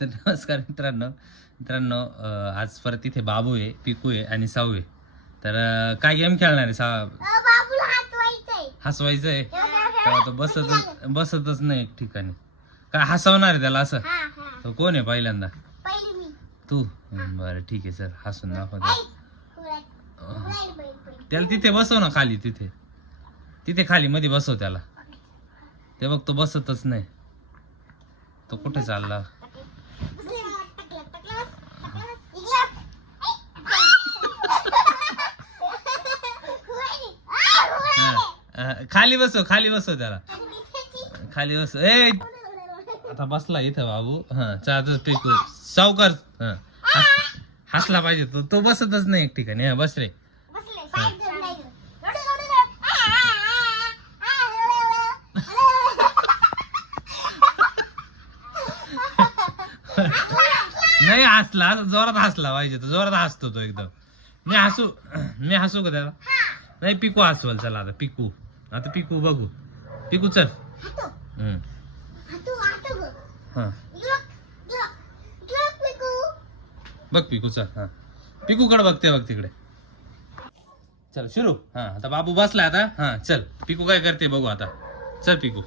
तर नमस्कार मित्रांनो आज परत इथे बाबू आहे, पिकू आहे आणि साऊ आहे. तर काय गेम खेळणार आहे? बाबूला हसवायचं आहे. तेव्हा तो बसतच नाही एक ठिकाणी. काय हसवणार आहे त्याला असं? तो कोण आहे पहिल्यांदा? तू? बरं ठीक आहे सर, हसून दाखव. त्याला तिथे बसव ना, खाली तिथे खाली मध्ये बसव त्याला. ते बघ तो बसतच नाही. तो कुठे चालला? खाली बसव त्याला. खाली बसव. आता बसला इथं बाबू. चालत पिकू सावकार. हसला पाहिजे तो बसतच नाही एक ठिकाणी. बस रे. नाही हसला, जोरात हसला पाहिजे. तो जोरात हसतो तो एकदम. मी हसू का त्याला? नाही, पिकू हसवल. चला आता पिकू बघू. पिकू चल. बघ पिकू चल. पिकू कडे बघते बघ तिकडे. चल सुरू. आता बाबू बसला आता. चल पिकू काय करते बघू आता. चल पिकू.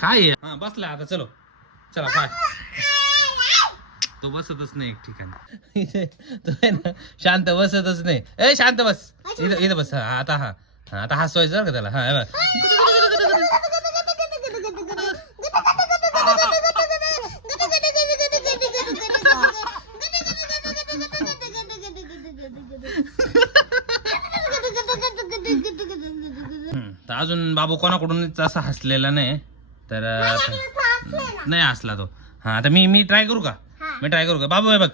काय बसला आता. चलो चला पाय. तो बसतच नाही एक ठिकाणी. तो आहे ना शांत बसतच नाही. शांत बस. इथं बस. आता हसवायचं का त्याला? तर अजून बाबू कोणाकडून असं हसलेला नाही. तर नाही हसला तो. आता मी ट्राय करू का? बाबू आहे बघ.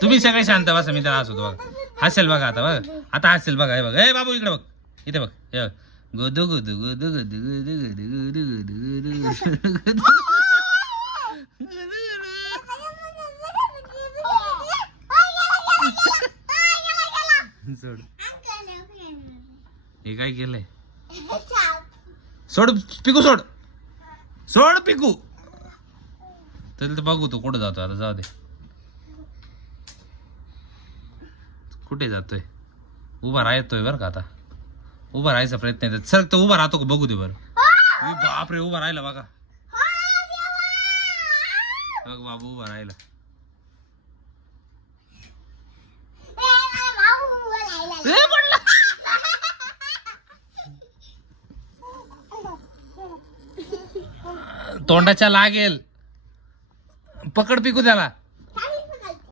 तुम्ही सगळे शांत बसा. मी त्याला हसवतो बघा. हसेल बघा आता. आता हसेल बघा. हे बघ. बाबू इकडे बघ. इथे बघ. हे बघ. गोदू गोदू गोदू गोदू गोदू गोदू गोदू. सोड. हे काय केलंय? सोड पिकू. सोड पिकू. तर बघू तो कुठे जातो आता. जाऊ दे. कुठे जातोय? उभा राहतोय बरं का. आता उभा राहायचा प्रयत्न आहे. सर तो उभा राहतो का बघू दे बरं. बापरे, उभा राहिला बघा. बघ बाबू उभा राहिला. तोंडाच्या लागेल. पकड पिकू त्याला.